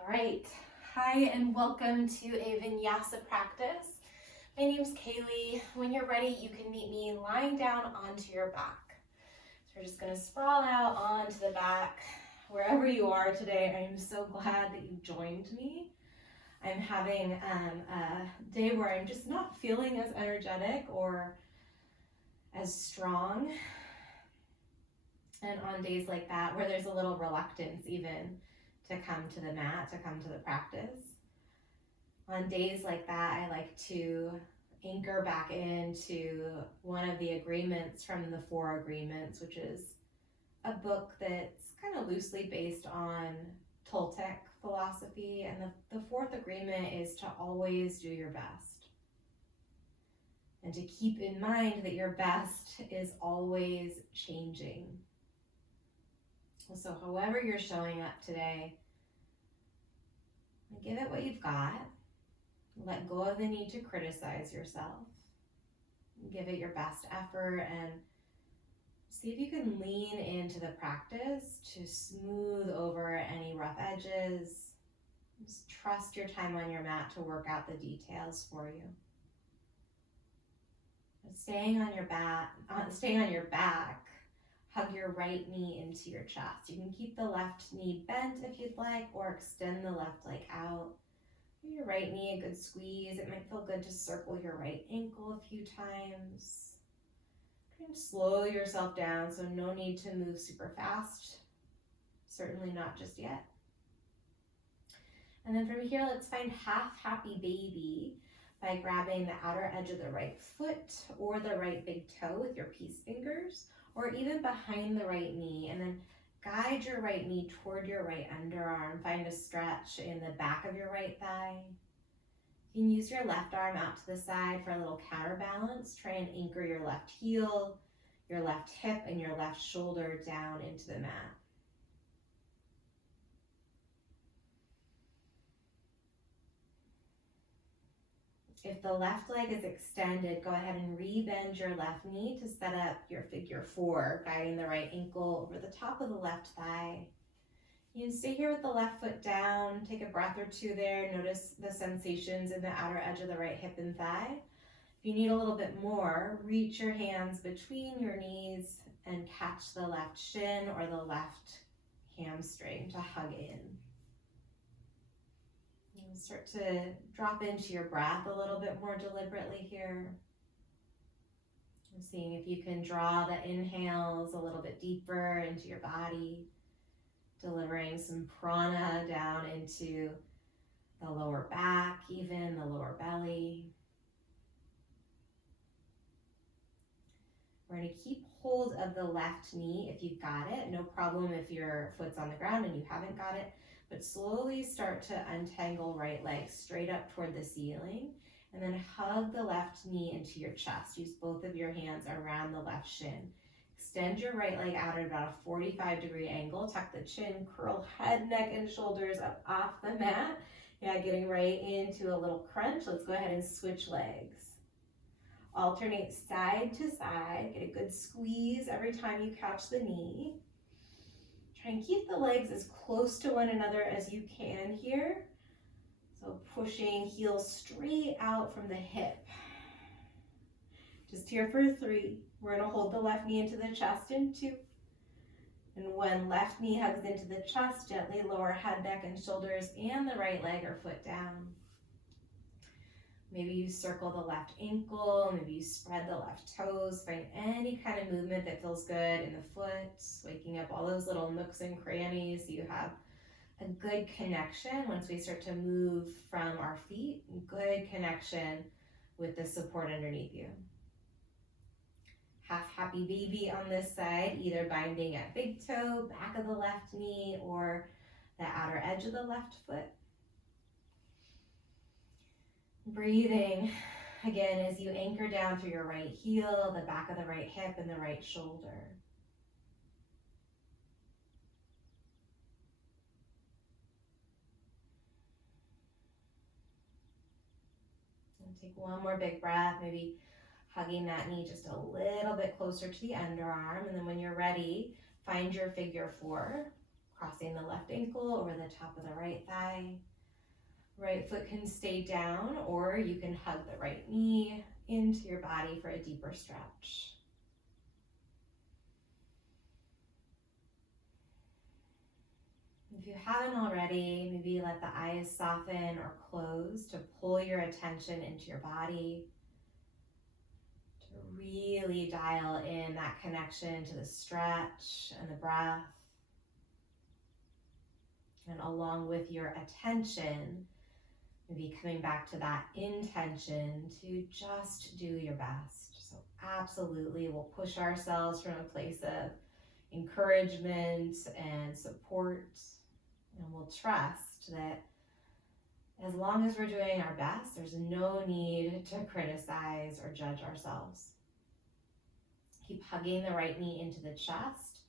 All right, hi and welcome to a Vinyasa practice. My name's Kaylee. When you're ready, you can meet me lying down onto your back. So we're just gonna sprawl out onto the back. Wherever you are today, I am so glad that you joined me. I'm having a day where I'm just not feeling as energetic or as strong. And on days like that, where there's a little reluctance even to come to the mat, to come to the practice. On days like that, I like to anchor back into one of the agreements from the Four Agreements, which is a book that's kind of loosely based on Toltec philosophy. And the fourth agreement is to always do your best. And to keep in mind that your best is always changing. So however you're showing up today, give it what you've got. Let go of the need to criticize yourself. Give it your best effort and see if you can lean into the practice to smooth over any rough edges. Just trust your time on your mat to work out the details for you. Staying on your back, hug your right knee into your chest. You can keep the left knee bent if you'd like, or extend the left leg out. Give your right knee a good squeeze. It might feel good to circle your right ankle a few times. Try and slow yourself down, so no need to move super fast. Certainly not just yet. And then from here, let's find half happy baby by grabbing the outer edge of the right foot or the right big toe with your peace fingers, or even behind the right knee, and then guide your right knee toward your right underarm. Find a stretch in the back of your right thigh. You can use your left arm out to the side for a little counterbalance. Try and anchor your left heel, your left hip, and your left shoulder down into the mat. If the left leg is extended, go ahead and rebend your left knee to set up your figure four, guiding the right ankle over the top of the left thigh. You can stay here with the left foot down, take a breath or two there, notice the sensations in the outer edge of the right hip and thigh. If you need a little bit more, reach your hands between your knees and catch the left shin or the left hamstring to hug in. Start to drop into your breath a little bit more deliberately here. And seeing if you can draw the inhales a little bit deeper into your body, delivering some prana down into the lower back, even the lower belly. We're going to keep hold of the left knee if you've got it. No problem if your foot's on the ground and you haven't got it. But slowly start to untangle right leg straight up toward the ceiling, and then hug the left knee into your chest. Use both of your hands around the left shin. Extend your right leg out at about a 45-degree angle. Tuck the chin, curl head, neck, and shoulders up off the mat. Yeah, getting right into a little crunch. Let's go ahead and switch legs. Alternate side to side. Get a good squeeze every time you catch the knee. Try and keep the legs as close to one another as you can here. So pushing heels straight out from the hip. Just here for 3. We're going to hold the left knee into the chest in 2. And when left knee hugs into the chest, gently lower head, neck, and shoulders and the right leg or foot down. Maybe you circle the left ankle, maybe you spread the left toes. Find any kind of movement that feels good in the foot, waking up all those little nooks and crannies so you have a good connection once we start to move from our feet. Good connection with the support underneath you. Half happy baby on this side, either binding at big toe, back of the left knee, or the outer edge of the left foot. Breathing again as you anchor down through your right heel, the back of the right hip, and the right shoulder. And take one more big breath, maybe hugging that knee just a little bit closer to the underarm. And then when you're ready, find your figure four. Crossing the left ankle over the top of the right thigh. Right foot can stay down, or you can hug the right knee into your body for a deeper stretch. If you haven't already, maybe let the eyes soften or close to pull your attention into your body, to really dial in that connection to the stretch and the breath. And along with your attention, maybe coming back to that intention to just do your best. So absolutely, we'll push ourselves from a place of encouragement and support. And we'll trust that as long as we're doing our best, there's no need to criticize or judge ourselves. Keep hugging the right knee into the chest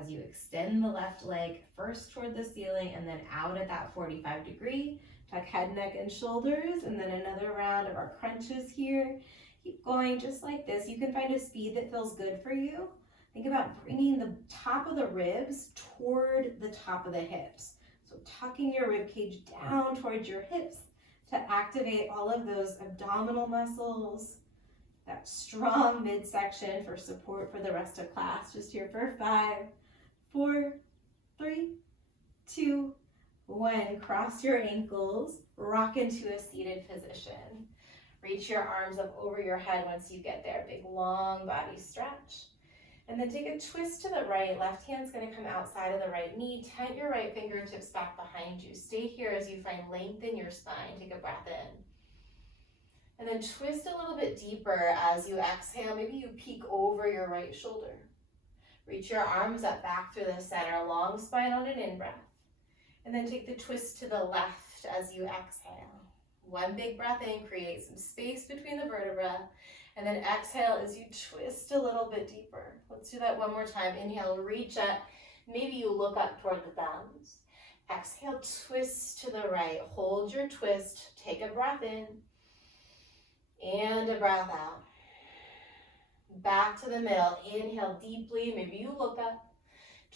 as you extend the left leg first toward the ceiling and then out at that 45 degree. Tuck head, neck, and shoulders, and then another round of our crunches here. Keep going just like this. You can find a speed that feels good for you. Think about bringing the top of the ribs toward the top of the hips. So tucking your rib cage down towards your hips to activate all of those abdominal muscles, that strong midsection for support for the rest of class. Just here for 5, 4, 3, 2, 1. Cross your ankles, rock into a seated position. Reach your arms up over your head once you get there. Big long body stretch. And then take a twist to the right. Left hand's going to come outside of the right knee. Tent your right fingertips back behind you. Stay here as you find length in your spine. Take a breath in. And then twist a little bit deeper as you exhale. Maybe you peek over your right shoulder. Reach your arms up back through the center. Long spine on an in-breath. And then take the twist to the left as you exhale. One big breath in. Create some space between the vertebrae. And then exhale as you twist a little bit deeper. Let's do that one more time. Inhale, reach up. Maybe you look up toward the thumbs. Exhale, twist to the right. Hold your twist. Take a breath in. And a breath out. Back to the middle. Inhale deeply. Maybe you look up.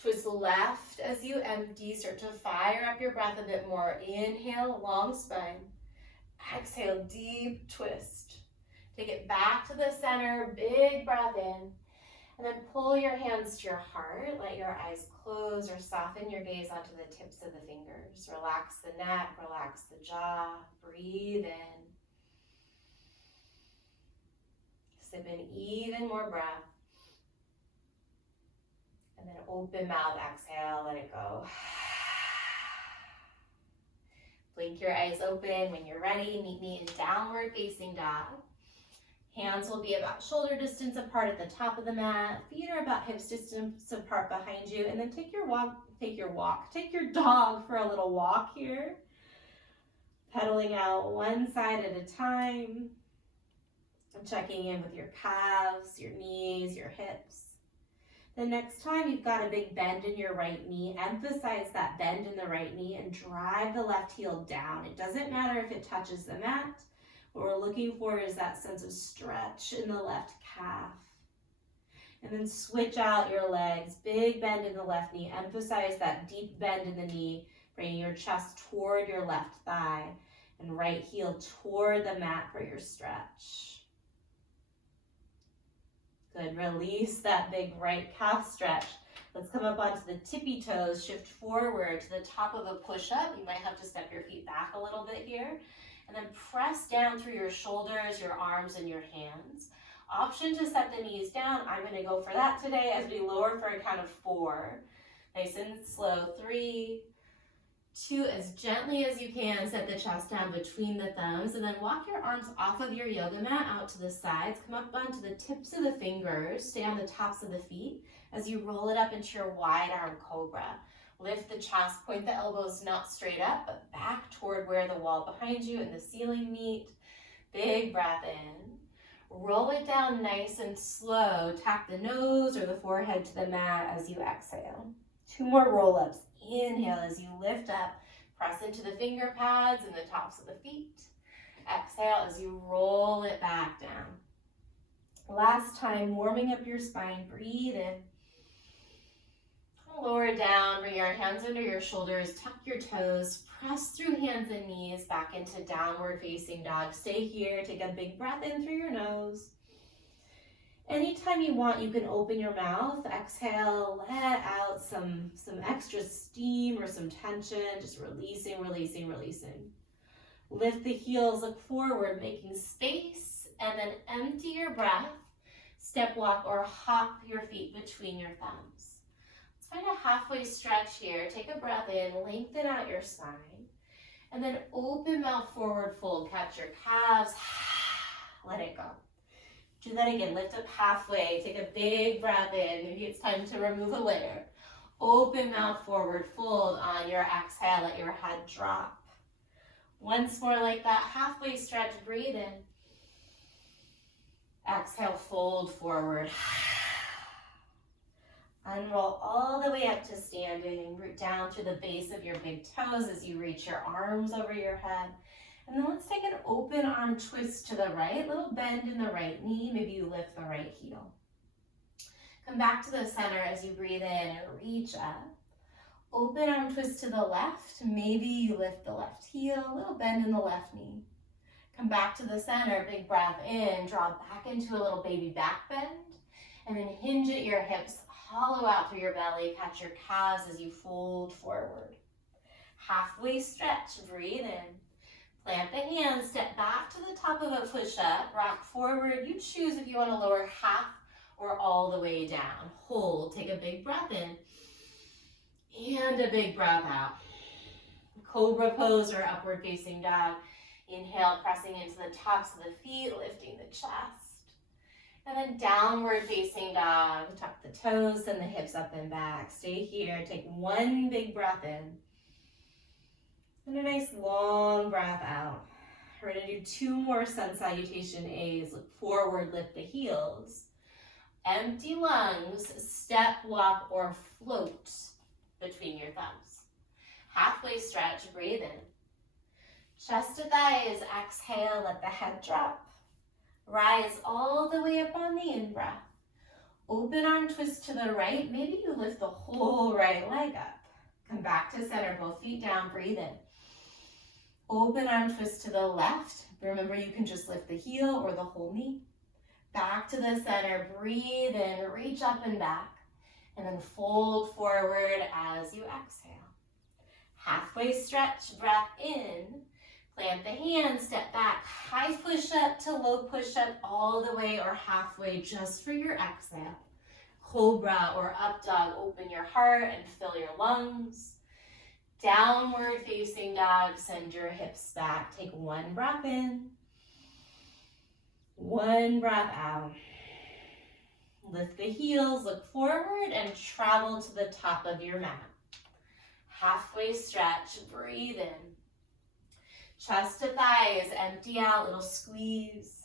Twist left as you empty. Start to fire up your breath a bit more. Inhale, long spine. Exhale, deep twist. Take it back to the center, big breath in, and then pull your hands to your heart. Let your eyes close or soften your gaze onto the tips of the fingers. Relax the neck, relax the jaw, breathe in. Sip in even more breath. And then open mouth, exhale, let it go. Blink your eyes open when you're ready. Meet me in downward facing dog. Hands will be about shoulder distance apart at the top of the mat. Feet are about hips distance apart behind you. And then take your dog for a little walk here. Pedaling out one side at a time. Checking in with your calves, your knees, your hips. The next time you've got a big bend in your right knee, emphasize that bend in the right knee and drive the left heel down. It doesn't matter if it touches the mat. What we're looking for is that sense of stretch in the left calf. And then switch out your legs. Big bend in the left knee. Emphasize that deep bend in the knee, bringing your chest toward your left thigh and right heel toward the mat for your stretch. Good. Release that big right calf stretch. Let's come up onto the tippy toes. Shift forward to the top of a push-up. You might have to step your feet back a little bit here. And then press down through your shoulders, your arms, and your hands. Option to set the knees down. I'm going to go for that today as we lower for a count of 4. Nice and slow. 3, 2, as gently as you can, set the chest down between the thumbs. And then walk your arms off of your yoga mat out to the sides. Come up onto the tips of the fingers. Stay on the tops of the feet as you roll it up into your wide arm cobra. Lift the chest, point the elbows not straight up, but back toward where the wall behind you and the ceiling meet. Big breath in. Roll it down nice and slow. Tap the nose or the forehead to the mat as you exhale. 2 more roll-ups. Inhale as you lift up. Press into the finger pads and the tops of the feet. Exhale as you roll it back down. Last time, warming up your spine. Breathe in. Lower down, bring your hands under your shoulders, tuck your toes, press through hands and knees back into downward facing dog. Stay here, take a big breath in through your nose. Anytime you want, you can open your mouth, exhale, let out some extra steam or some tension, just releasing, releasing, releasing. Lift the heels, look forward, making space, and then empty your breath. Step walk or hop your feet between your thumbs. Let's find a halfway stretch here. Take a breath in, lengthen out your spine, and then open mouth forward fold. Catch your calves, let it go. Do that again, lift up halfway, take a big breath in. Maybe it's time to remove a layer. Open mouth forward fold. On your exhale, let your head drop. Once more like that, halfway stretch, breathe in. Exhale, fold forward. Unroll all the way up to standing, root down to the base of your big toes as you reach your arms over your head. And then let's take an open arm twist to the right, little bend in the right knee, maybe you lift the right heel. Come back to the center as you breathe in and reach up. Open arm twist to the left, maybe you lift the left heel, little bend in the left knee. Come back to the center, big breath in, draw back into a little baby back bend, and then hinge at your hips, hollow out through your belly, catch your calves as you fold forward. Halfway stretch, breathe in. Plant the hands, step back to the top of a push-up, rock forward. You choose if you want to lower half or all the way down. Hold, take a big breath in, and a big breath out. Cobra pose or upward facing dog. Inhale, pressing into the tops of the feet, lifting the chest. And then downward facing dog. Tuck the toes, send the hips up and back. Stay here, take one big breath in. And a nice long breath out. We're going to do 2 more sun salutation A's. Look forward, lift the heels. Empty lungs, step, walk, or float between your thumbs. Halfway stretch, breathe in. Chest to thighs, exhale, let the head drop. Rise all the way up on the in-breath. Open arm twist to the right. Maybe you lift the whole right leg up. Come back to center, both feet down, breathe in. Open arm twist to the left. Remember, you can just lift the heel or the whole knee. Back to the center, breathe in, reach up and back, and then fold forward as you exhale. Halfway stretch, breath in, plant the hands, step back, high push-up to low push-up all the way or halfway just for your exhale. Cobra or up dog, open your heart and fill your lungs. Downward facing dog, send your hips back. Take one breath in, one breath out. Lift the heels, look forward, and travel to the top of your mat. Halfway stretch, breathe in. Chest to thighs, empty out, little squeeze.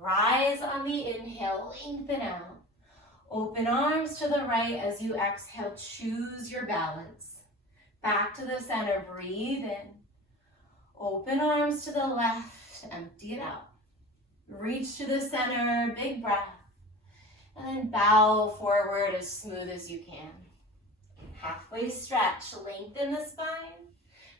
Rise on the inhale, lengthen out. Open arms to the right as you exhale, choose your balance. Back to the center, breathe in. Open arms to the left, empty it out. Reach to the center, big breath. And then bow forward as smooth as you can. Halfway stretch, lengthen the spine.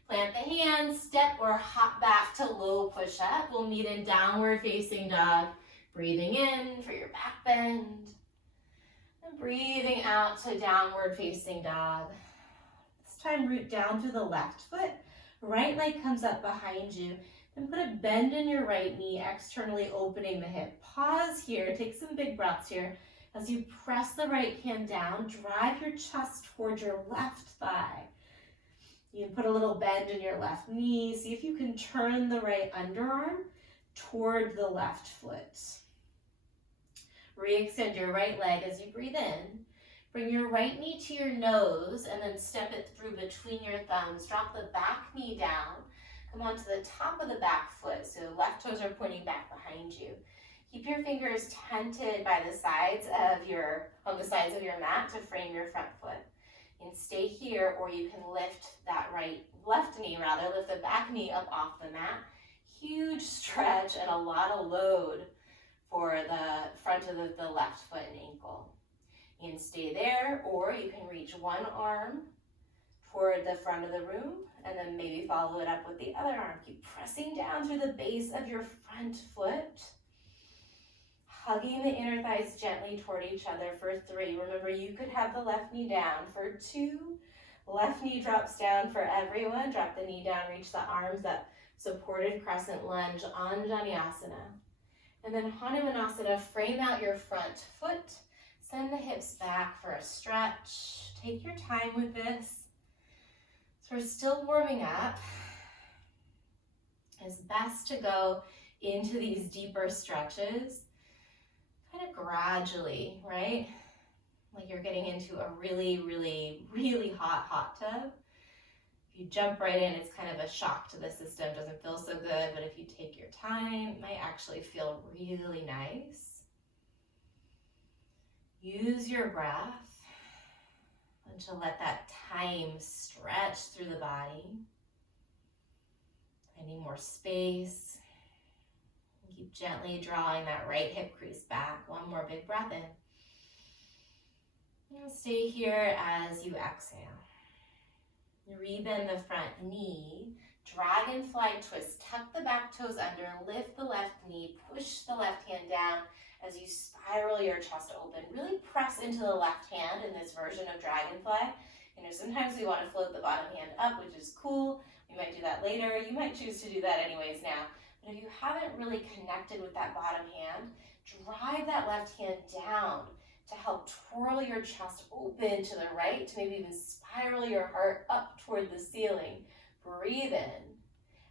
Plant the hands, step or hop back to low push-up. We'll meet in downward facing dog. Breathing in for your back bend. And breathing out to downward facing dog. This time root down through the left foot. Right leg comes up behind you. Then put a bend in your right knee, externally opening the hip. Pause here, take some big breaths here. As you press the right hand down, drive your chest towards your left thigh. You can put a little bend in your left knee. See if you can turn the right underarm toward the left foot. Re-extend your right leg as you breathe in. Bring your right knee to your nose and then step it through between your thumbs. Drop the back knee down. Come onto the top of the back foot, so left toes are pointing back behind you. Keep your fingers tented by the sides of your mat to frame your front foot. You can stay here, or you can lift that left knee, lift the back knee up off the mat. Huge stretch and a lot of load for the front of the left foot and ankle. You can stay there, or you can reach one arm toward the front of the room and then maybe follow it up with the other arm. Keep pressing down through the base of your front foot, hugging the inner thighs gently toward each other for 3. Remember, you could have the left knee down for 2. Left knee drops down for everyone. Drop the knee down, reach the arms up. Supported crescent lunge, Anjaneyasana. And then Hanumanasana, frame out your front foot. Send the hips back for a stretch. Take your time with this. So we're still warming up. It's best to go into these deeper stretches kind of gradually, right? Like you're getting into a really, really, really hot tub. If you jump right in, it's kind of a shock to the system, doesn't feel so good, but if you take your time, it might actually feel really nice. Use your breath and to let that time stretch through the body. Finding more space. Keep gently drawing that right hip crease back. One more big breath in. And stay here as you exhale. Rebend the front knee. Dragonfly twist. Tuck the back toes under. Lift the left knee. Push the left hand down as you spiral your chest open. Really press into the left hand in this version of dragonfly. You know, sometimes we want to float the bottom hand up, which is cool. We might do that later. You might choose to do that anyways now. But if you haven't really connected with that bottom hand, drive that left hand down to help twirl your chest open to the right, to maybe even spiral your heart up toward the ceiling. Breathe in.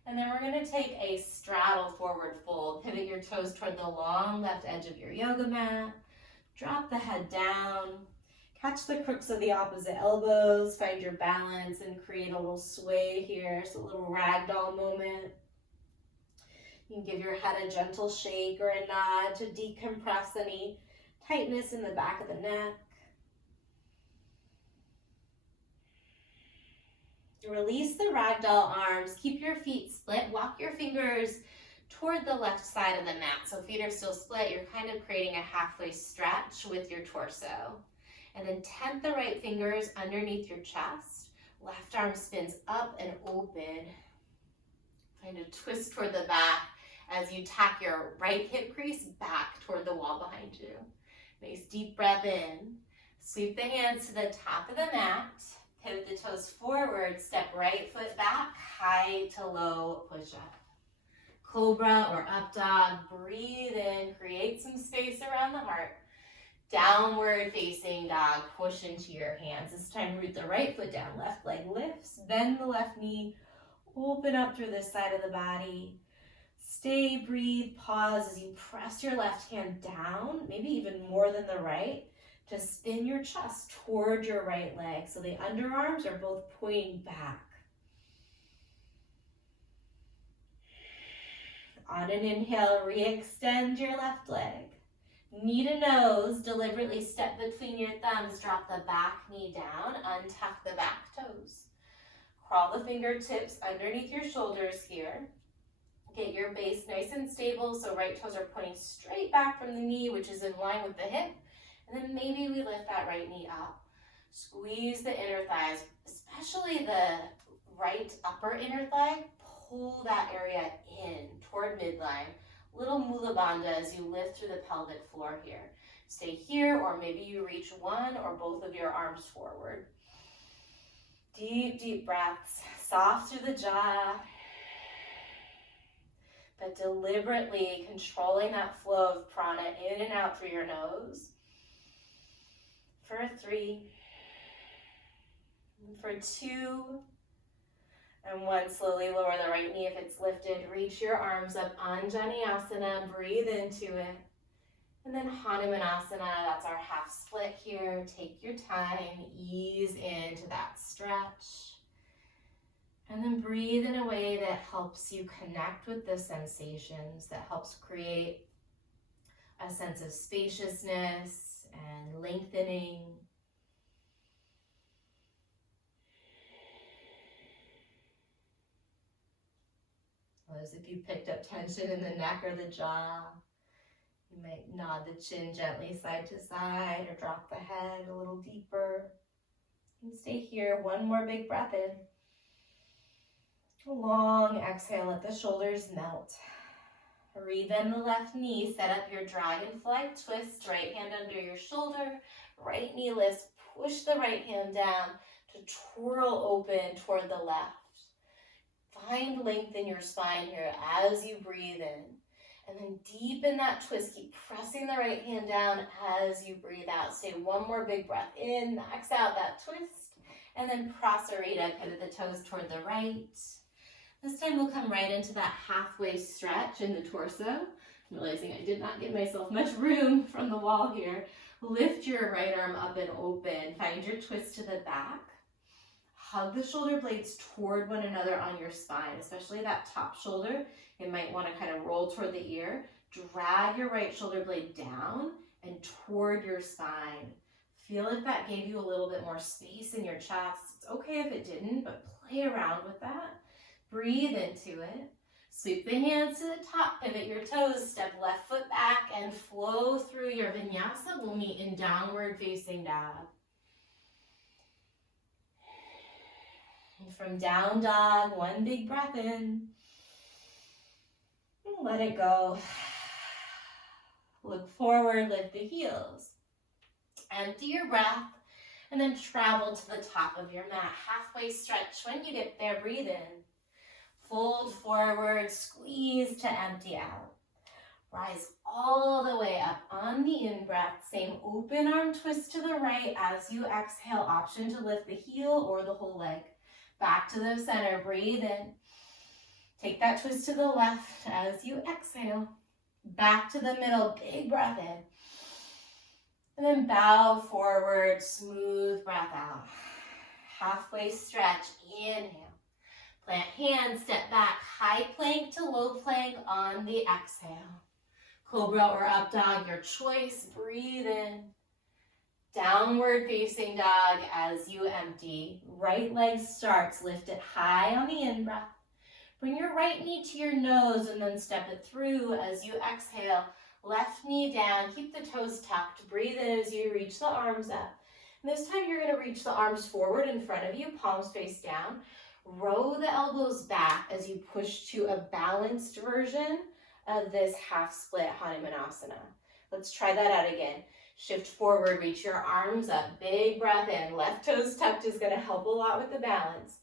And then we're going to take a straddle forward fold. Pivot your toes toward the long left edge of your yoga mat. Drop the head down. Catch the crooks of the opposite elbows. Find your balance and create a little sway here. So a little ragdoll moment. You can give your head a gentle shake or a nod to decompress any tightness in the back of the neck. Release the ragdoll arms. Keep your feet split. Walk your fingers toward the left side of the mat. So feet are still split. You're kind of creating a halfway stretch with your torso. And then tent the right fingers underneath your chest. Left arm spins up and open. Kind of twist toward the back as you tack your right hip crease back toward the wall behind you. Nice deep breath in. Sweep the hands to the top of the mat. Pivot the toes forward. Step right foot back. High to low push up. Cobra or up dog. Breathe in. Create some space around the heart. Downward facing dog. Push into your hands. This time root the right foot down. Left leg lifts. Bend the left knee. Open up through this side of the body. Stay, breathe, pause as you press your left hand down, maybe even more than the right, to spin your chest toward your right leg. So the underarms are both pointing back. On an inhale, re-extend your left leg. Knee to nose, deliberately step between your thumbs, drop the back knee down, untuck the back toes. Crawl the fingertips underneath your shoulders here. Get your base nice and stable, so right toes are pointing straight back from the knee, which is in line with the hip. And then maybe we lift that right knee up. Squeeze the inner thighs, especially the right upper inner thigh. Pull that area in toward midline. Little mula bandha as you lift through the pelvic floor here. Stay here, or maybe you reach one or both of your arms forward. Deep, deep breaths. Soft through the jaw. But deliberately controlling that flow of prana in and out through your nose. For 3, for 2, and 1. Slowly lower the right knee if it's lifted. Reach your arms up, Anjaneyasana, breathe into it. And then Hanumanasana, that's our half split here. Take your time, ease into that stretch. And then breathe in a way that helps you connect with the sensations, that helps create a sense of spaciousness and lengthening. As if you picked up tension in the neck or the jaw. You might nod the chin gently side to side or drop the head a little deeper. And stay here. One more big breath in. A long exhale, let the shoulders melt. Re-bend the left knee, set up your dragonfly twist, right hand under your shoulder, right knee lifts, push the right hand down to twirl open toward the left. Find length in your spine here as you breathe in. And then deepen that twist, keep pressing the right hand down as you breathe out. Stay one more big breath in, max out that twist, and then prasarita, pivot the toes toward the right. This time we'll come right into that halfway stretch in the torso. I'm realizing I did not give myself much room from the wall here. Lift your right arm up and open. Find your twist to the back. Hug the shoulder blades toward one another on your spine, especially that top shoulder. It might want to kind of roll toward the ear. Drag your right shoulder blade down and toward your spine. Feel if that gave you a little bit more space in your chest. It's okay if it didn't, but play around with that. Breathe into it. Sweep the hands to the top, pivot your toes, step left foot back, and flow through your vinyasa. We'll meet in downward facing dog. And from down dog, one big breath in. And let it go. Look forward, lift the heels. Empty your breath, and then travel to the top of your mat. Halfway stretch. When you get there, breathe in. Fold forward, squeeze to empty out. Rise all the way up on the in-breath. Same open arm twist to the right as you exhale. Option to lift the heel or the whole leg. Back to the center, breathe in. Take that twist to the left as you exhale. Back to the middle, big breath in. And then bow forward, smooth breath out. Halfway stretch, inhale. Plant hands, step back, high plank to low plank on the exhale. Cobra or up dog, your choice. Breathe in. Downward facing dog as you empty. Right leg starts, lift it high on the in-breath. Bring your right knee to your nose and then step it through as you exhale. Left knee down, keep the toes tucked. Breathe in as you reach the arms up. And this time you're going to reach the arms forward in front of you, palms face down. Row the elbows back as you push to a balanced version of this half split Hanumanasana. Let's try that out again. Shift forward, reach your arms up, big breath in. Left toes tucked is going to help a lot with the balance.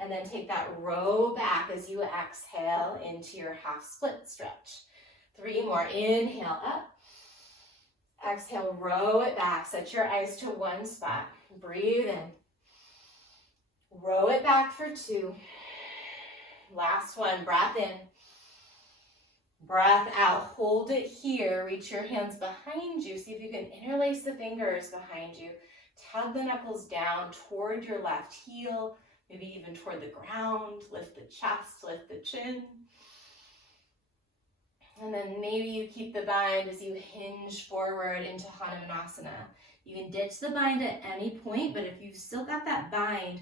And then take that row back as you exhale into your half split stretch. 3 more. Inhale up. Exhale, row it back. Set your eyes to one spot. Breathe in. Row it back for 2. Last one, breath in. Breath out, hold it here. Reach your hands behind you. See if you can interlace the fingers behind you. Tug the knuckles down toward your left heel, maybe even toward the ground. Lift the chest, lift the chin. And then maybe you keep the bind as you hinge forward into Hanumanasana. You can ditch the bind at any point, but if you've still got that bind,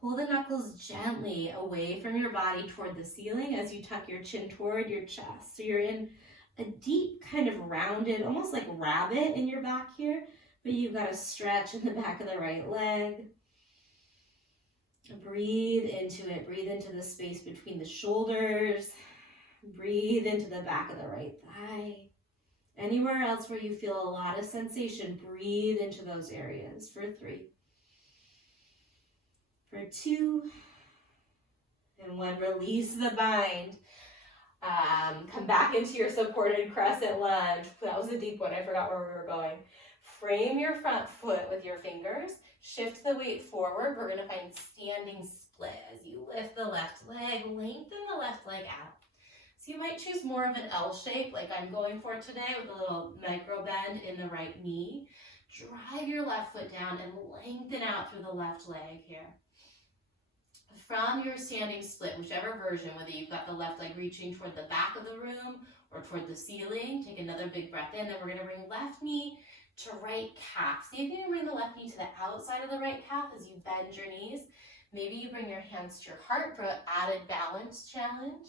pull the knuckles gently away from your body toward the ceiling as you tuck your chin toward your chest. So you're in a deep kind of rounded, almost like rabbit in your back here, but you've got a stretch in the back of the right leg. Breathe into it. Breathe into the space between the shoulders. Breathe into the back of the right thigh. Anywhere else where you feel a lot of sensation, breathe into those areas for 3. For 2, and 1, release the bind. Come back into your supported crescent lunge. That was a deep one, I forgot where we were going. Frame your front foot with your fingers. Shift the weight forward. We're gonna find standing split as you lift the left leg, lengthen the left leg out. So you might choose more of an L shape like I'm going for today with a little micro bend in the right knee. Drive your left foot down and lengthen out through the left leg here. From your standing split, whichever version, whether you've got the left leg reaching toward the back of the room or toward the ceiling, take another big breath in. Then we're going to bring left knee to right calf. See if you can bring the left knee to the outside of the right calf as you bend your knees. Maybe you bring your hands to your heart for an added balance challenge.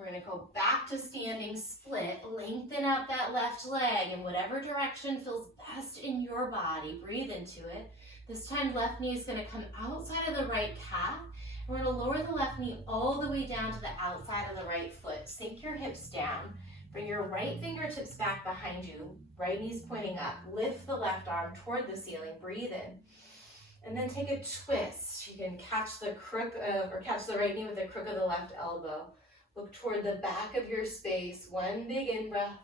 We're gonna go back to standing split, lengthen out that left leg in whatever direction feels best in your body. Breathe into it. This time, left knee is gonna come outside of the right calf. We're gonna lower the left knee all the way down to the outside of the right foot. Sink your hips down. Bring your right fingertips back behind you. Right knee's pointing up. Lift the left arm toward the ceiling. Breathe in. And then take a twist. You can catch the catch the right knee with the crook of the left elbow. Look toward the back of your space. One big in-breath.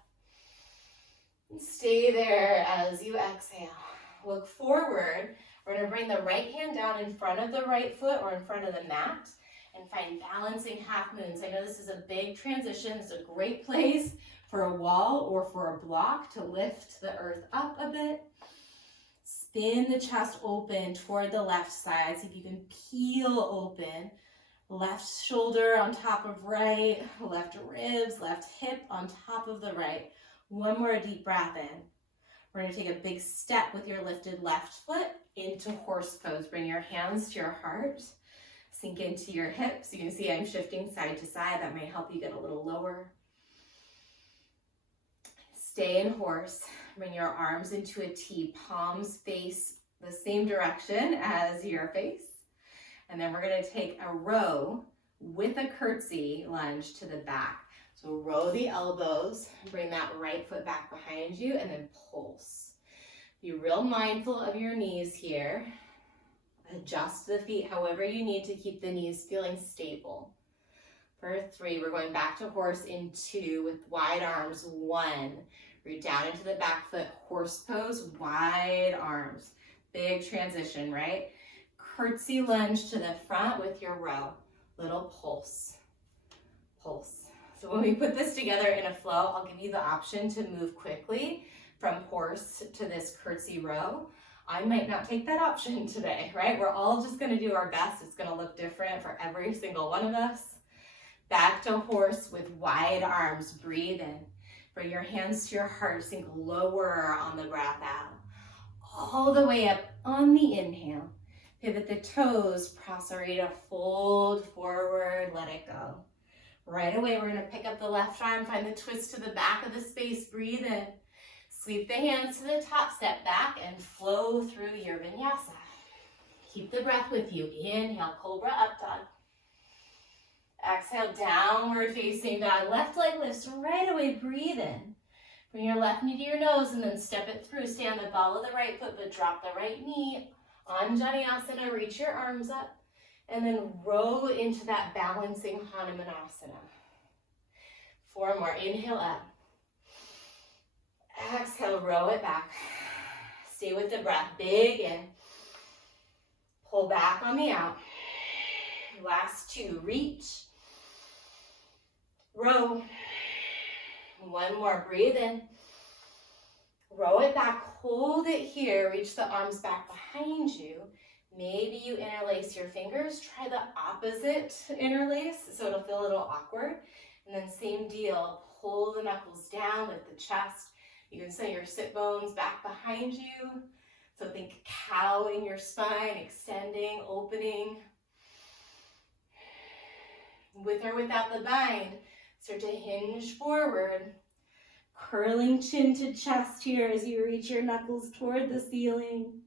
And stay there as you exhale. Look forward. We're going to bring the right hand down in front of the right foot or in front of the mat and find balancing half moons. I know this is a big transition. It's a great place for a wall or for a block to lift the earth up a bit. Spin the chest open toward the left side. See if you can peel open. Left shoulder on top of right, left ribs, left hip on top of the right. One more deep breath in. We're going to take a big step with your lifted left foot into horse pose. Bring your hands to your heart. Sink into your hips. You can see I'm shifting side to side. That may help you get a little lower. Stay in horse. Bring your arms into a T. Palms face the same direction as your face. And then we're going to take a row with a curtsy lunge to the back. So row the elbows, bring that right foot back behind you, and then pulse. Be real mindful of your knees here. Adjust the feet however you need to keep the knees feeling stable. For 3, we're going back to horse in 2 with wide arms. 1, root down into the back foot, horse pose, wide arms. Big transition, right? Curtsy lunge to the front with your row. Little pulse, pulse. So when we put this together in a flow, I'll give you the option to move quickly from horse to this curtsy row. I might not take that option today, right? We're all just gonna do our best. It's gonna look different for every single one of us. Back to horse with wide arms, breathe in. Bring your hands to your heart, sink lower on the breath out. All the way up on the inhale. Pivot the toes, prasarita, fold forward, let it go. Right away, we're gonna pick up the left arm, find the twist to the back of the space, breathe in. Sweep the hands to the top, step back, and flow through your vinyasa. Keep the breath with you. Inhale, cobra up dog. Exhale, downward facing dog. Left leg lifts right away, breathe in. Bring your left knee to your nose and then step it through. Stay on the ball of the right foot, but drop the right knee. Anjaneyasana, reach your arms up. And then row into that balancing Hanumanasana. 4 more. Inhale up. Exhale, row it back. Stay with the breath. Big in. Pull back on the out. Last 2. Reach. Row. 1 more. Breathe in. Row it back. Hold it here. Reach the arms back behind you. Maybe you interlace your fingers. Try the opposite interlace so it'll feel a little awkward. And then same deal. Pull the knuckles down, lift the chest. You can send your sit bones back behind you. So think cow in your spine, extending, opening. With or without the bind, start to hinge forward. Curling chin to chest here as you reach your knuckles toward the ceiling.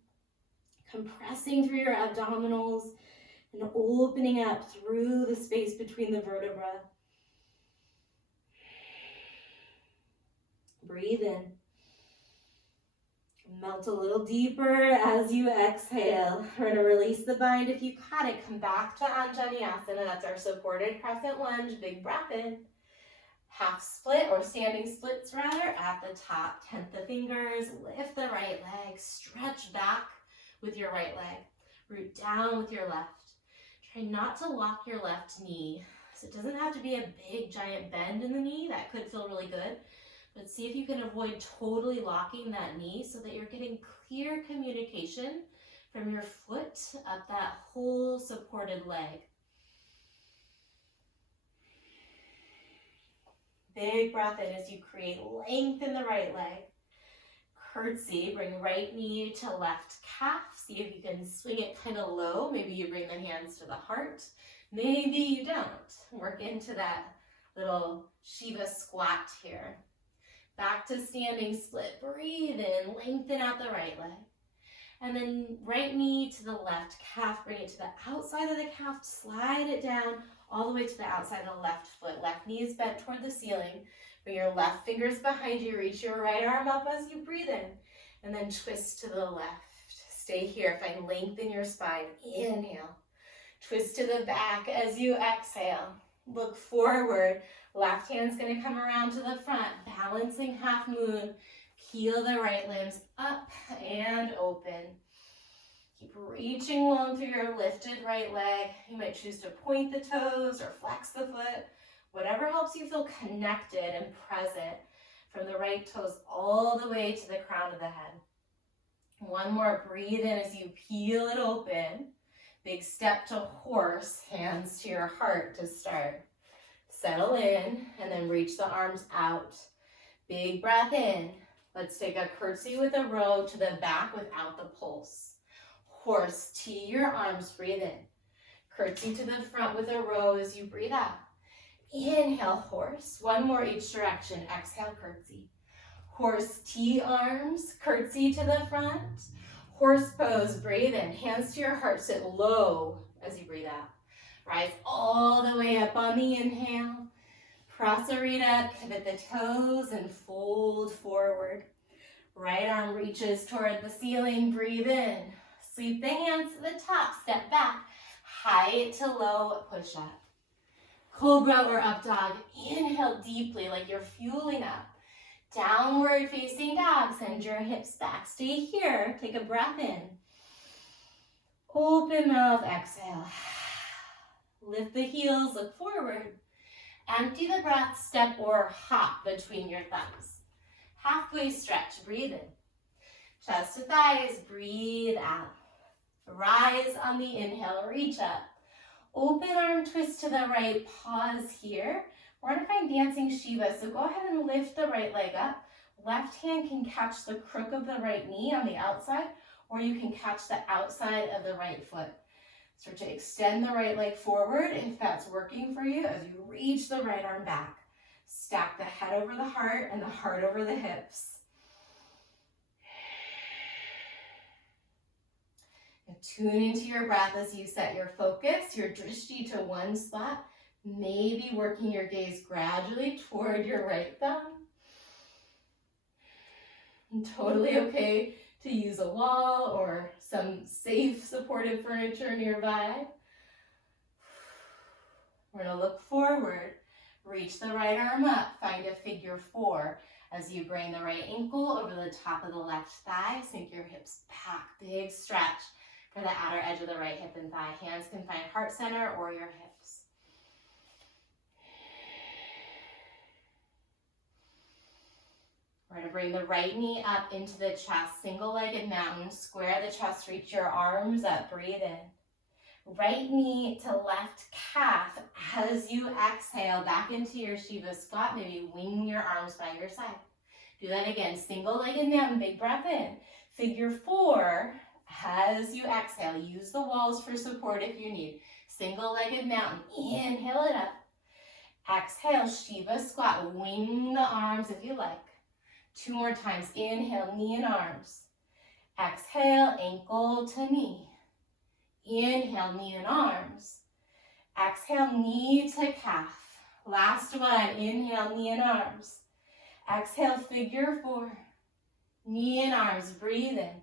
Compressing through your abdominals and opening up through the space between the vertebrae. Breathe in. Melt a little deeper as you exhale. We're going to release the bind. If you caught it, come back to Anjaneyasana. That's our supported crescent lunge. Big breath in. Half split or standing splits rather at the top. Tent the fingers. Lift the right leg. Stretch back with your right leg. Root down with your left. Try not to lock your left knee. So it doesn't have to be a big giant bend in the knee. That could feel really good. But see if you can avoid totally locking that knee so that you're getting clear communication from your foot up that whole supported leg. Big breath in as you create length in the right leg. Curtsy, bring right knee to left calf. See if you can swing it kind of low. Maybe you bring the hands to the heart. Maybe you don't. Work into that Little shiva squat here. Back to standing split. Breathe in, lengthen out the right leg. And then right knee to the left calf, bring it to the outside of the calf, slide it down all the way to the outside of the left foot. Left knee is bent toward the ceiling. Bring your left fingers behind you, reach your right arm up as you breathe in, and then twist to the left. Stay here, find length in your spine. Inhale. Twist to the back as you exhale. Look forward. Left hand's gonna come around to the front, balancing half moon. Peel the right limbs up and open. Keep reaching long through your lifted right leg. You might choose to point the toes or flex the foot. Whatever helps you feel connected and present from the right toes all the way to the crown of the head. One more, breathe in as you peel it open. Big step to horse, hands to your heart to start. Settle in and then reach the arms out. Big breath in. Let's take a curtsy with a row to the back without the pulse. Horse, T your arms, breathe in. Curtsy to the front with a row as you breathe out. Inhale, horse. One more each direction. Exhale, curtsy. Horse, T arms, curtsy to the front. Horse pose, breathe in. Hands to your heart, sit low as you breathe out. Rise all the way up on the inhale. Prasarita, pivot the toes and fold forward. Right arm reaches toward the ceiling, breathe in. Sweep the hands to the top, step back. High to low, push up. Cobra or up dog, inhale deeply like you're fueling up. Downward facing dog, send your hips back. Stay here, take a breath in. Open mouth, exhale. Lift the heels, look forward. Empty the breath, step or hop between your thumbs. Halfway stretch, breathe in. Chest to thighs, breathe out. Rise on the inhale, reach up. Open arm twist to the right, pause here. We're gonna find dancing shiva, so go ahead and lift the right leg up. Left hand can catch the crook of the right knee on the outside, or you can catch the outside of the right foot. Start to extend the right leg forward if that's working for you as you reach the right arm back. Stack the head over the heart and the heart over the hips. And tune into your breath as you set your focus, your drishti to one spot, maybe working your gaze gradually toward your right thumb. And totally okay to use a wall or some safe supportive furniture nearby. We're gonna look forward, reach the right arm up, find a figure 4 as you bring the right ankle over the top of the left thigh, sink your hips back, big stretch for the outer edge of the right hip and thigh. Hands can find heart center or your hips. We're going to bring the right knee up into the chest, single-legged mountain, square the chest, reach your arms up, breathe in. Right knee to left calf as you exhale back into your Shiva squat, maybe wing your arms by your side. Do that again, single-legged mountain, big breath in. Figure 4 as you exhale, use the walls for support if you need. Single-legged mountain, inhale it up. Exhale, Shiva squat, wing the arms if you like. 2 more times, inhale, knee and arms. Exhale, ankle to knee. Inhale, knee and arms. Exhale, knee to calf. Last one, inhale, knee and arms. Exhale, figure 4. Knee and arms, breathe in.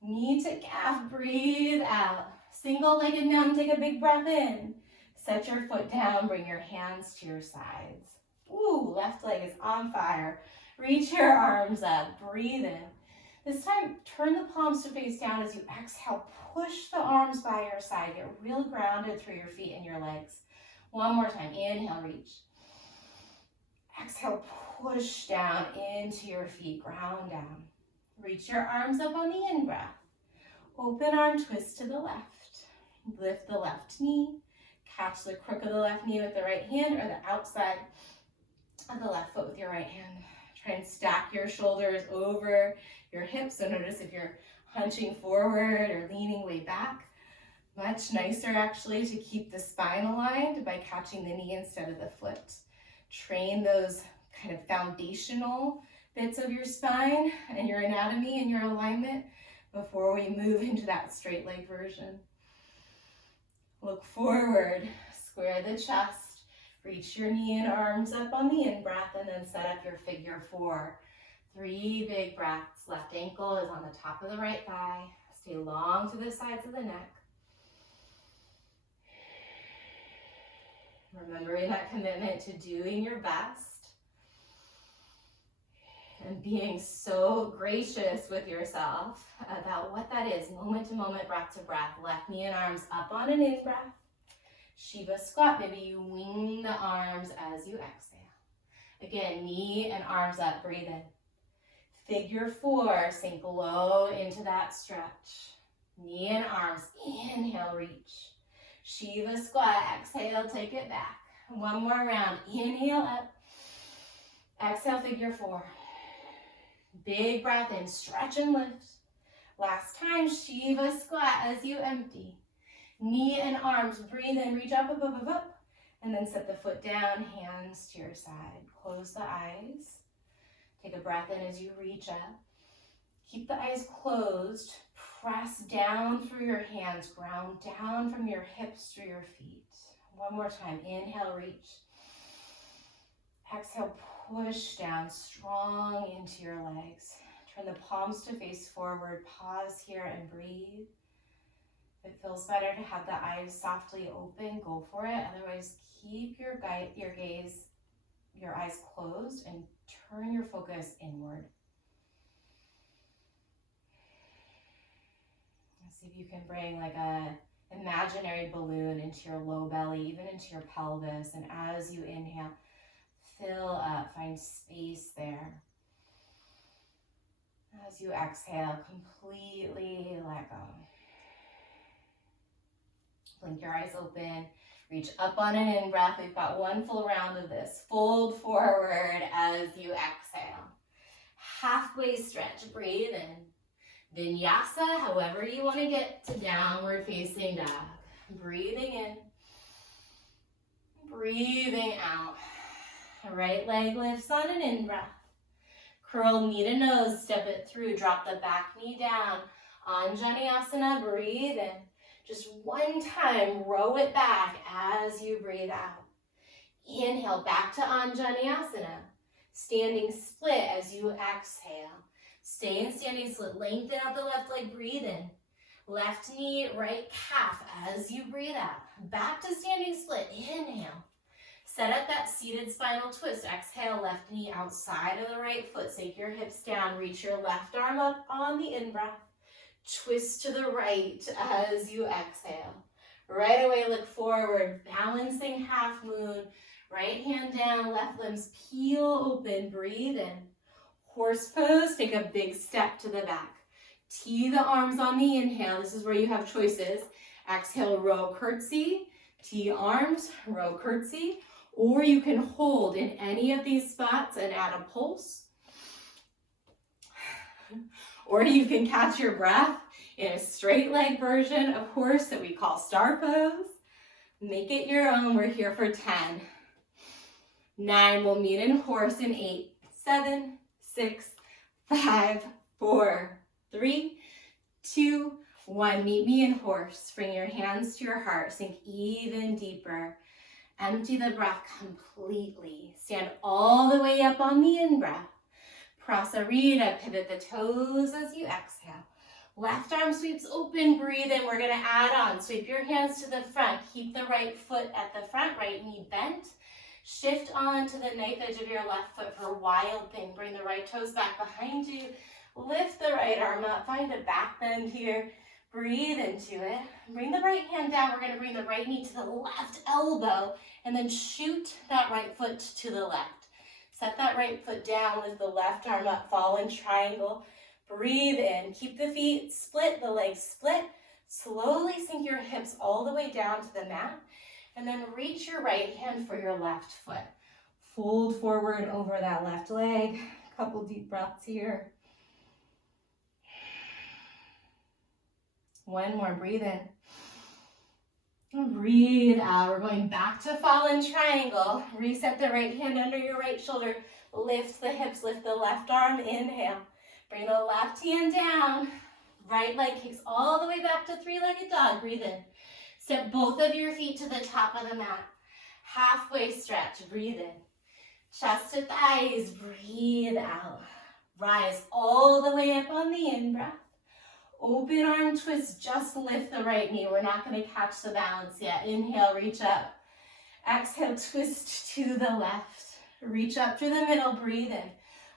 Knee to calf, breathe out. Single-legged mountain, take a big breath in. Set your foot down, bring your hands to your sides. Ooh, left leg is on fire. Reach your arms up, breathe in. This time, turn the palms to face down as you exhale. Push the arms by your side. Get real grounded through your feet and your legs. One more time, inhale, reach. Exhale, push down into your feet, ground down. Reach your arms up on the in-breath. Open arm twist to the left. Lift the left knee. Catch the crook of the left knee with the right hand or the outside of the left foot with your right hand. Try and stack your shoulders over your hips. So notice if you're hunching forward or leaning way back. Much nicer actually to keep the spine aligned by catching the knee instead of the foot. Train those kind of foundational bits of your spine and your anatomy and your alignment before we move into that straight leg version. Look forward, square the chest, reach your knee and arms up on the in-breath, and then set up your figure four. 3 big breaths. Left ankle is on the top of the right thigh. Stay long to the sides of the neck. Remembering that commitment to doing your best and being so gracious with yourself about what that is, moment to moment, breath to breath. Left knee and arms up on an in-breath. Shiva squat, maybe you wing the arms as you exhale. Again, knee and arms up, breathe in. Figure four, sink low into that stretch. Knee and arms, inhale, reach. Shiva squat, exhale, take it back. One more round, inhale up. Exhale, figure four. Big breath in, stretch and lift. Last time, Shiva squat as you empty. Knee and arms, breathe in, reach up, up, up, up, up. And then set the foot down, hands to your side. Close the eyes. Take a breath in as you reach up. Keep the eyes closed. Press down through your hands. Ground down from your hips through your feet. One more time. Inhale, reach. Exhale, push down strong into your legs. Turn the palms to face forward. Pause here and breathe. If it feels better to have the eyes softly open, go for it. Otherwise, keep your gaze, your eyes closed, and turn your focus inward. See if you can bring like a imaginary balloon into your low belly, even into your pelvis. And as you inhale, fill up, find space there. As you exhale, completely let go. Blink your eyes open. Reach up on an in-breath. We've got one full round of this. Fold forward as you exhale. Halfway stretch. Breathe in. Vinyasa, however you want to get to downward facing dog. Breathing in. Breathing out. Right leg lifts on an in-breath. Curl knee to nose. Step it through. Drop the back knee down. Anjaneyasana. Breathe in. Just one time, row it back as you breathe out. Inhale, back to Anjaneyasana. Standing split as you exhale. Stay in standing split. Lengthen out the left leg, breathe in. Left knee, right calf as you breathe out. Back to standing split, inhale. Set up that seated spinal twist. Exhale, left knee outside of the right foot. Take your hips down, reach your left arm up on the in-breath. Twist to the right as you exhale. Right away, look forward, balancing half moon. Right hand down, left limbs peel open, breathe in. Horse pose, take a big step to the back. Tee the arms on the inhale. This is where you have choices. Exhale, row curtsy. Tee arms, row curtsy. Or you can hold in any of these spots and add a pulse. Or you can catch your breath in a straight leg version of horse that we call star pose. Make it your own. We're here for 10. 9, we'll meet in horse in 8, 7, 6, 5, 4, 3, 2, 1. Meet me in horse. Bring your hands to your heart. Sink even deeper. Empty the breath completely. Stand all the way up on the in-breath. Prasarita, pivot the toes as you exhale. Left arm sweeps open, breathe in. We're gonna add on. Sweep your hands to the front. Keep the right foot at the front, right knee bent. Shift on to the knife edge of your left foot for wild thing. Bring the right toes back behind you. Lift the right arm up. Find a back bend here. Breathe into it. Bring the right hand down. We're gonna bring the right knee to the left elbow and then shoot that right foot to the left. Set that right foot down, lift the left arm up, fall in triangle. Breathe in, keep the feet split, the legs split. Slowly sink your hips all the way down to the mat. And then reach your right hand for your left foot. Fold forward over that left leg. A couple deep breaths here. One more, breathe in. And Breathe out. We're going back to fallen triangle. Reset the right hand under your right shoulder. Lift the hips, lift the left arm. Inhale. Bring the left hand down. Right leg kicks all the way back to three-legged dog. Breathe in. Step both of your feet to the top of the mat. Halfway stretch. Breathe in. Chest to thighs. Breathe out. Rise all the way up on the in-breath. Open arm twist, just lift the right knee. We're not going to catch the balance yet. Inhale, reach up. Exhale, twist to the left. Reach up through the middle, breathe in.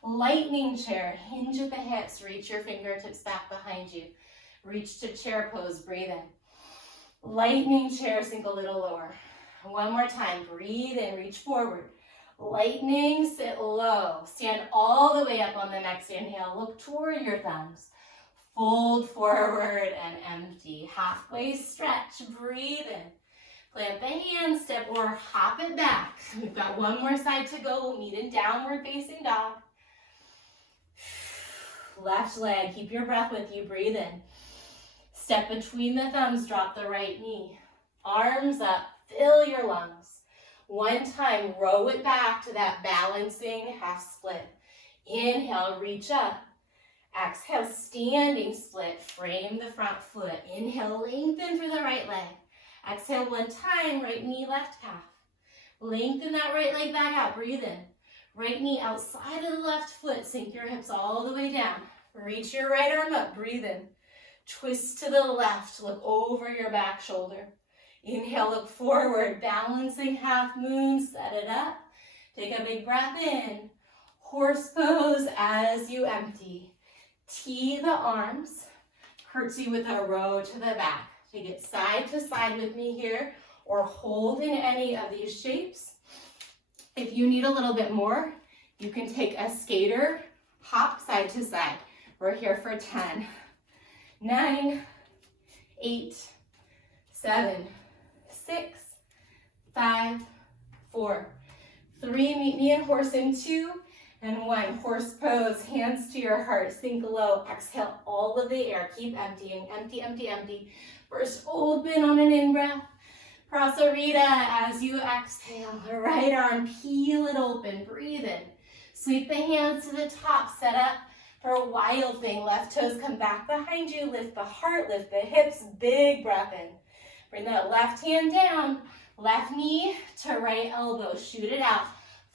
Lightning chair, hinge at the hips. Reach your fingertips back behind you. Reach to chair pose, breathe in. Lightning chair, sink a little lower. One more time, breathe in, reach forward. Lightning, sit low. Stand all the way up on the next inhale. Look toward your thumbs. Fold forward and empty. Halfway stretch, breathe in. Plant the hand, step or hop it back. We've got one more side to go. We'll meet in downward facing dog. Left leg, keep your breath with you, breathe in. Step between the thumbs, drop the right knee. Arms up, fill your lungs. One time, row it back to that balancing half split. Inhale, reach up. Exhale, standing split, frame the front foot. Inhale, lengthen through the right leg. Exhale one time, right knee, left calf. Lengthen that right leg back out, breathe in. Right knee outside of the left foot, sink your hips all the way down. Reach your right arm up, breathe in. Twist to the left, look over your back shoulder. Inhale, look forward, balancing half moon, set it up. Take a big breath in. Horse pose as you empty. Tee the arms, curtsy with a row to the back. Take it side to side with me here, or hold in any of these shapes. If you need a little bit more, you can take a skater, hop side to side. We're here for 10, 9, 8, 7, 6, 5, 4, 3. Meet me in horse in 2. And 1, horse pose, hands to your heart, sink low, exhale all of the air, keep emptying, empty, empty, empty. First, open on an in-breath, Prasarita as you exhale, the right arm, peel it open, breathe in. Sweep the hands to the top, set up for a wild thing. Left toes come back behind you, lift the heart, lift the hips, big breath in. Bring that left hand down, left knee to right elbow, shoot it out.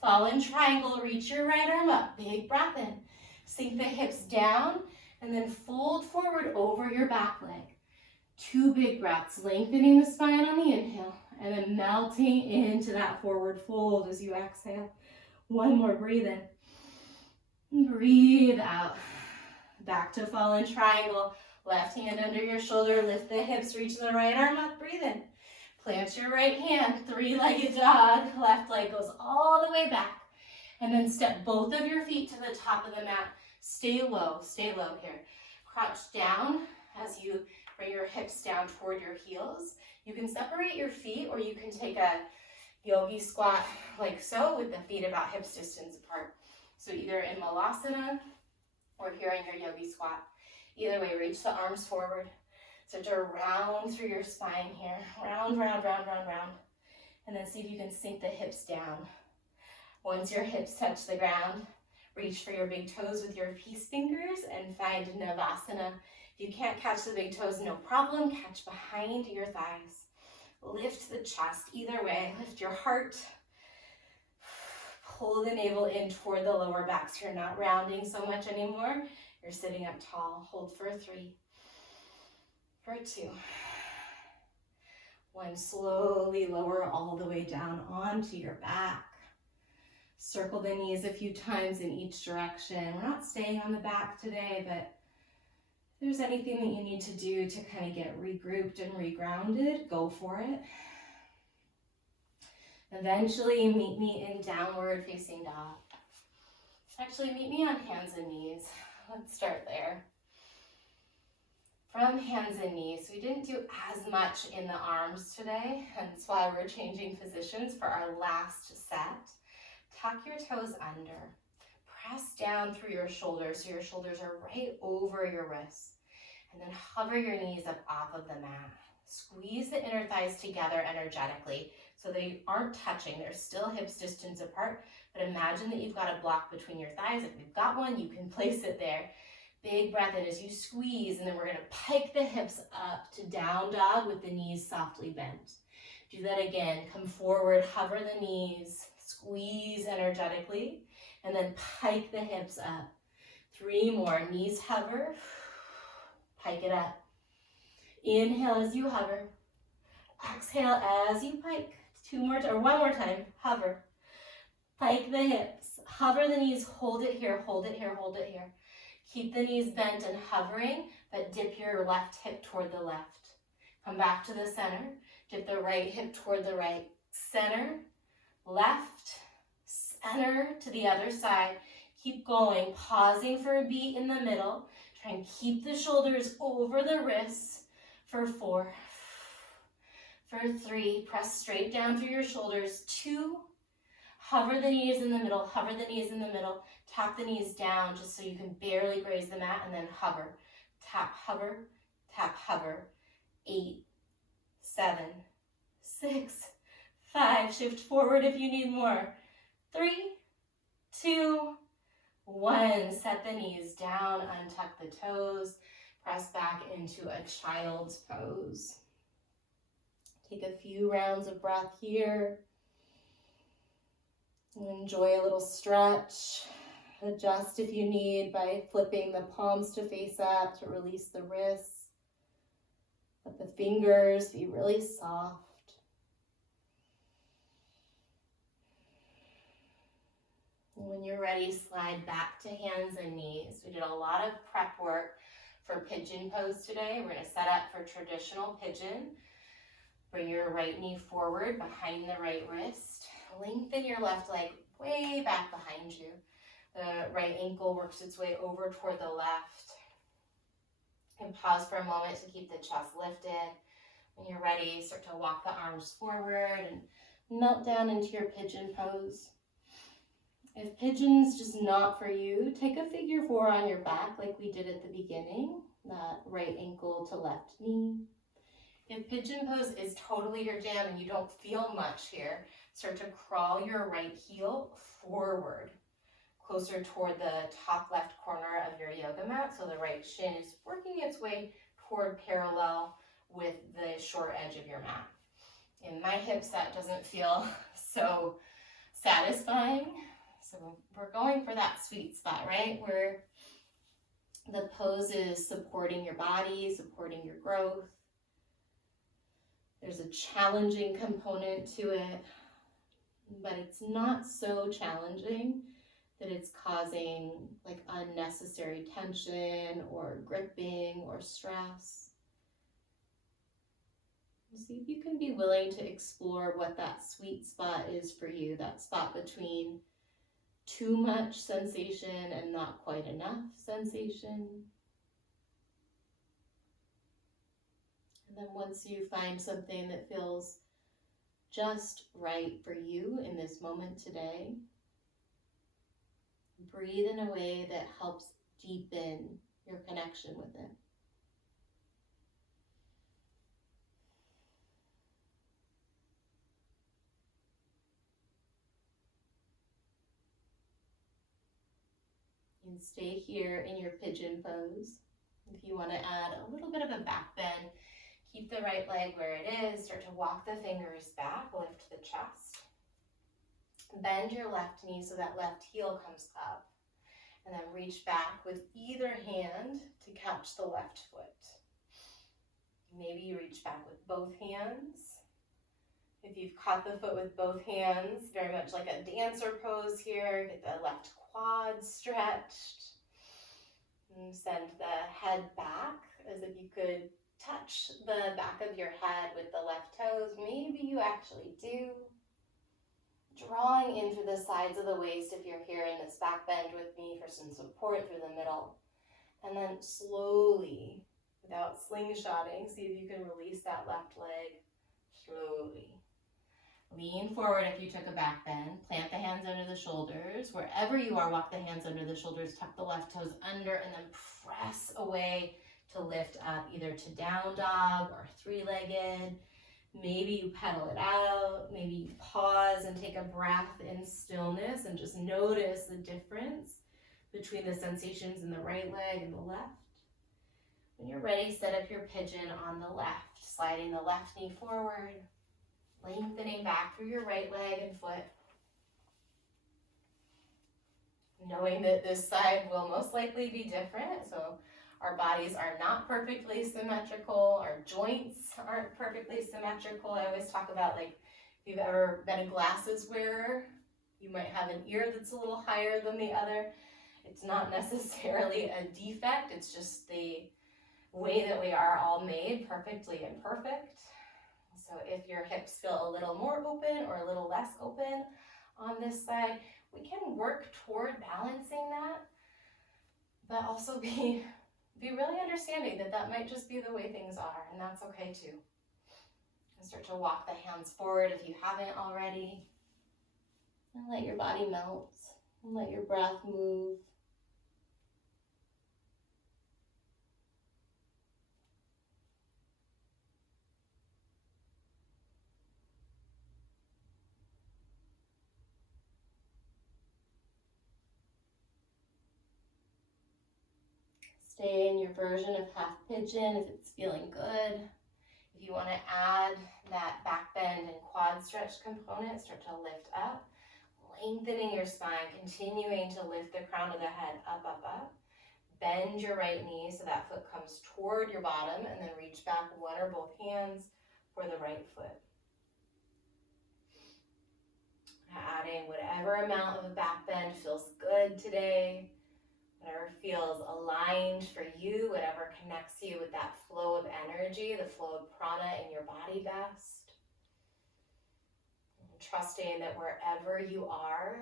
Fallen triangle, reach your right arm up, big breath in. Sink the hips down and then fold forward over your back leg. 2 big breaths, lengthening the spine on the inhale and then melting into that forward fold as you exhale. 1 more, breathe in. Breathe out. Back to fallen triangle. Left hand under your shoulder, lift the hips, reach the right arm up, breathe in. Plant your right hand, three-legged dog. Left leg goes all the way back. And then step both of your feet to the top of the mat. Stay low here. Crouch down as you bring your hips down toward your heels. You can separate your feet or you can take a yogi squat like so with the feet about hips distance apart. So either in Malasana or here in your yogi squat. Either way, reach the arms forward. Start to round through your spine here. Round, round, round, round, round. And then see if you can sink the hips down. Once your hips touch the ground, reach for your big toes with your peace fingers and find Navasana. If you can't catch the big toes, no problem. Catch behind your thighs. Lift the chest either way. Lift your heart. Pull the navel in toward the lower back so you're not rounding so much anymore. You're sitting up tall. Hold for 3. For 2. 1, slowly lower all the way down onto your back. Circle the knees a few times in each direction. We're not staying on the back today, but if there's anything that you need to do to kind of get regrouped and regrounded, go for it. Eventually, meet me in downward facing dog. Actually, meet me on hands and knees. Let's start there. From hands and knees, we didn't do as much in the arms today, hence why we're changing positions for our last set. Tuck your toes under. Press down through your shoulders so your shoulders are right over your wrists. And then hover your knees up off of the mat. Squeeze the inner thighs together energetically so they aren't touching. They're still hips distance apart, but imagine that you've got a block between your thighs. If you've got one, you can place it there. Big breath in as you squeeze, and then we're gonna pike the hips up to down dog with the knees softly bent. Do that again. Come forward, hover the knees, squeeze energetically, and then pike the hips up. 3 more, knees hover, pike it up. Inhale as you hover. Exhale as you pike. 2 more, or 1 more time, hover. Pike the hips, hover the knees, hold it here, hold it here, hold it here. Keep the knees bent and hovering, but dip your left hip toward the left. Come back to the center, dip the right hip toward the right. Center, left, center to the other side. Keep going, pausing for a beat in the middle. Try and keep the shoulders over the wrists for 4. For 3, press straight down through your shoulders. 2, hover the knees in the middle, hover the knees in the middle. Tap the knees down just so you can barely graze the mat, and then hover. Tap, hover. 8, 7, 6, 5. Shift forward if you need more. 3, 2, 1. Set the knees down, untuck the toes. Press back into a child's pose. Take a few rounds of breath here. Enjoy a little stretch. Adjust if you need by flipping the palms to face up to release the wrists. Let the fingers be really soft. And when you're ready, slide back to hands and knees. We did a lot of prep work for pigeon pose today. We're going to set up for traditional pigeon. Bring your right knee forward behind the right wrist. Lengthen your left leg way back behind you. The right ankle works its way over toward the left. And pause for a moment to keep the chest lifted. When you're ready, start to walk the arms forward and melt down into your pigeon pose. If pigeon's just not for you, take a figure 4 on your back like we did at the beginning. That right ankle to left knee. If pigeon pose is totally your jam and you don't feel much here, start to crawl your right heel forward, closer toward the top left corner of your yoga mat, so the right shin is working its way toward parallel with the short edge of your mat. In my hips, that doesn't feel so satisfying, so we're going for that sweet spot, right? Where the pose is supporting your body, supporting your growth. There's a challenging component to it, but it's not so challenging that it's causing like unnecessary tension or gripping or stress. See if you can be willing to explore what that sweet spot is for you, that spot between too much sensation and not quite enough sensation. And then once you find something that feels just right for you in this moment today, breathe in a way that helps deepen your connection with it. And stay here in your pigeon pose. If you want to add a little bit of a back bend, keep the right leg where it is. Start to walk the fingers back, lift the chest. Bend your left knee so that left heel comes up. And then reach back with either hand to catch the left foot. Maybe you reach back with both hands. If you've caught the foot with both hands, very much like a dancer pose here, get the left quad stretched. And send the head back as if you could touch the back of your head with the left toes. Maybe you actually do. Drawing in through the sides of the waist if you're here in this back bend with me for some support through the middle. And then slowly, without slingshotting, see if you can release that left leg slowly. Lean forward if you took a back bend. Plant the hands under the shoulders. Wherever you are, walk the hands under the shoulders. Tuck the left toes under and then press away to lift up either to down dog or three-legged. Maybe you pedal it out, maybe you pause and take a breath in stillness and just notice the difference between the sensations in the right leg and the left. When you're ready, set up your pigeon on the left, sliding the left knee forward, lengthening back through your right leg and foot. Knowing that this side will most likely be different, so our bodies are not perfectly symmetrical, our joints aren't perfectly symmetrical. I always talk about, like, if you've ever been a glasses wearer, you might have an ear that's a little higher than the other. It's not necessarily a defect, it's just the way that we are all made, perfectly imperfect. So if your hips feel a little more open or a little less open on this side, we can work toward balancing that, but also be really understanding that that might just be the way things are, and that's okay too. And start to walk the hands forward if you haven't already. And let your body melt, and let your breath move. Stay in your version of half pigeon if it's feeling good. If you want to add that back bend and quad stretch component, start to lift up, lengthening your spine, continuing to lift the crown of the head up, up, up. Bend your right knee so that foot comes toward your bottom, and then reach back one or both hands for the right foot. Adding whatever amount of back bend feels good today. Whatever feels aligned for you, whatever connects you with that flow of energy, the flow of prana in your body best. And trusting that wherever you are,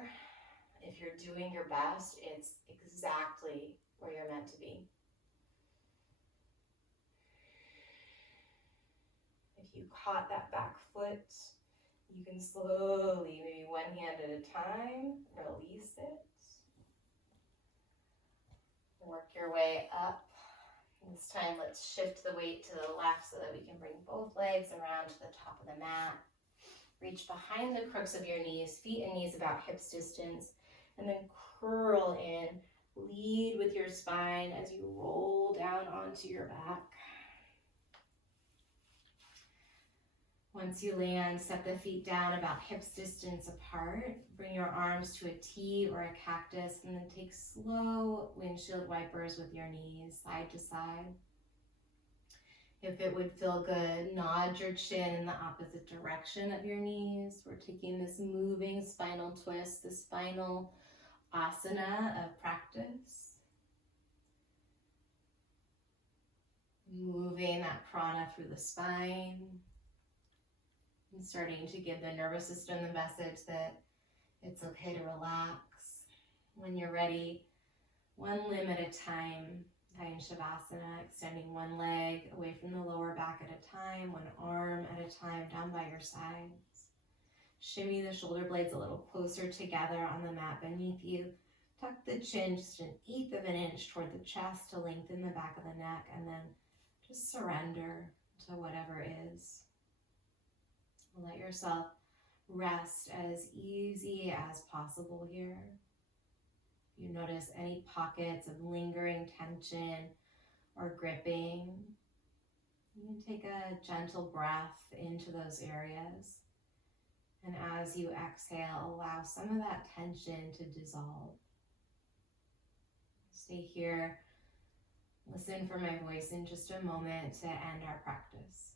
if you're doing your best, it's exactly where you're meant to be. If you caught that back foot, you can slowly, maybe one hand at a time, release it. Work your way up. This time, let's shift the weight to the left so that we can bring both legs around to the top of the mat. Reach behind the crooks of your knees, feet and knees about hips distance, and then curl in. Lead with your spine as you roll down onto your back. Once you land, set the feet down about hips distance apart. Bring your arms to a T or a cactus, and then take slow windshield wipers with your knees, side to side. If it would feel good, nod your chin in the opposite direction of your knees. We're taking this moving spinal twist, this final asana of practice. Moving that prana through the spine. And starting to give the nervous system the message that it's okay to relax. When you're ready, one limb at a time, Vinyasa Savasana, extending one leg away from the lower back at a time, one arm at a time down by your sides. Shimmy the shoulder blades a little closer together on the mat beneath you. Tuck the chin just 1/8 of an inch toward the chest to lengthen the back of the neck, and then just surrender to whatever is. Let yourself rest as easy as possible here. You notice any pockets of lingering tension or gripping. You can take a gentle breath into those areas. And as you exhale, allow some of that tension to dissolve. Stay here. Listen for my voice in just a moment to end our practice.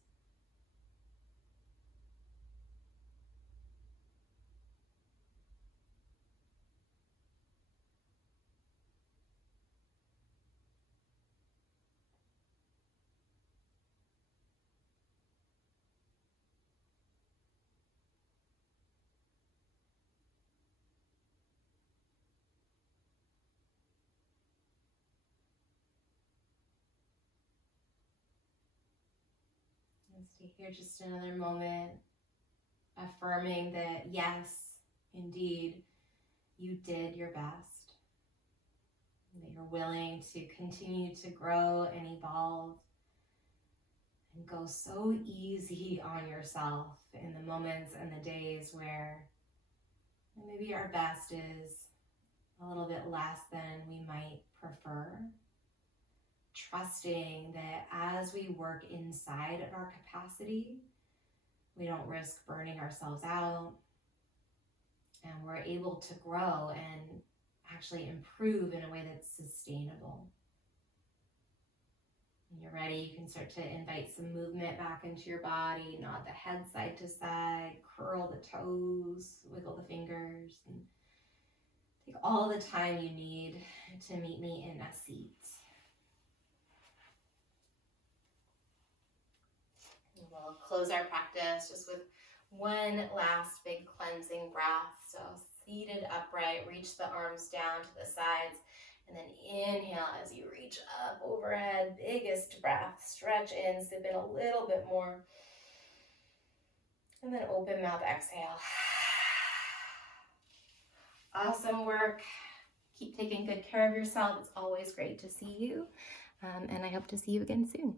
And stay here just another moment, affirming that yes, indeed, you did your best. that you're willing to continue to grow and evolve and go so easy on yourself in the moments and the days where maybe our best is a little bit less than we might prefer. Trusting that as we work inside of our capacity, we don't risk burning ourselves out, and we're able to grow and actually improve in a way that's sustainable. When you're ready, you can start to invite some movement back into your body, nod the head side to side, curl the toes, wiggle the fingers, and take all the time you need to meet me in a seat. And we'll close our practice just with one last big cleansing breath. So seated upright, reach the arms down to the sides, and then inhale as you reach up overhead, biggest breath, stretch in, sip in a little bit more, and then open mouth, exhale. Awesome work. Keep taking good care of yourself. It's always great to see you, and I hope to see you again soon.